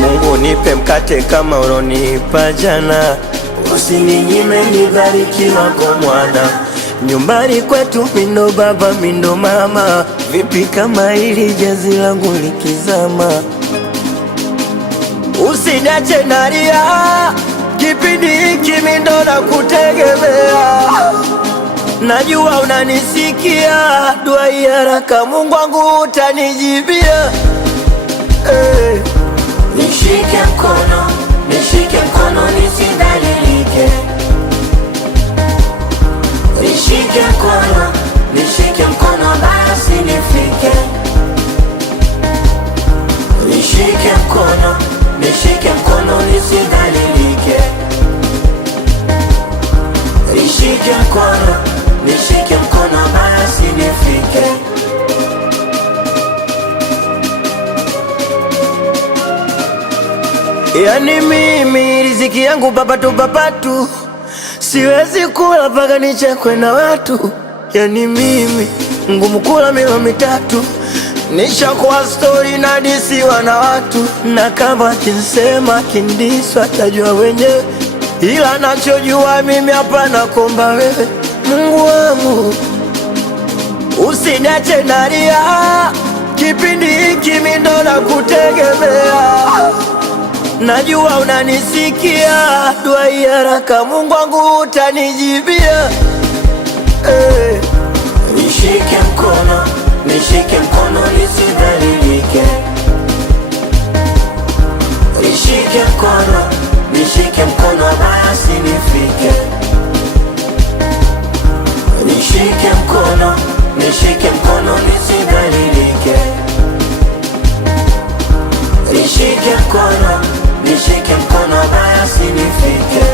Mungu nipe mkate kama ulonipa jana, usininyime nibarikiwa kwa mwana. Nyumbani kwetu mindo baba mindo mama, vipi kama hili jazi langu likizama? Usiniache nalia, kipindi hiki mindo na kutegemea. Najua unanisikia, dua haraka Mungu wangu utanijibia. Nishike mkono nisidhalilike. Nishike mkono basi nifike. Nishike mkono nisidhalilike. Nishike mkono basi nifike. Yani mimi riziki yangu papatu, siwezi kula paka nichekwe na watu. Yani mimi ngumu kula milo mitatu, nishakuwa story na disiwa na watu. Na kama kinsema kindiswa tajua wenyewe, ila nachojua mimi hapana komba wewe. Mungu wangu usiniache nalia, kipindi hiki mindo na kutegemea. Najua unanisikia, dua haraka Mungu wangu utanijibia. Nishike mkono nisidhalilike. Nishike mkono basi nifike. Nishike mkono nisidhalilike. Nishike mkono basi nifike.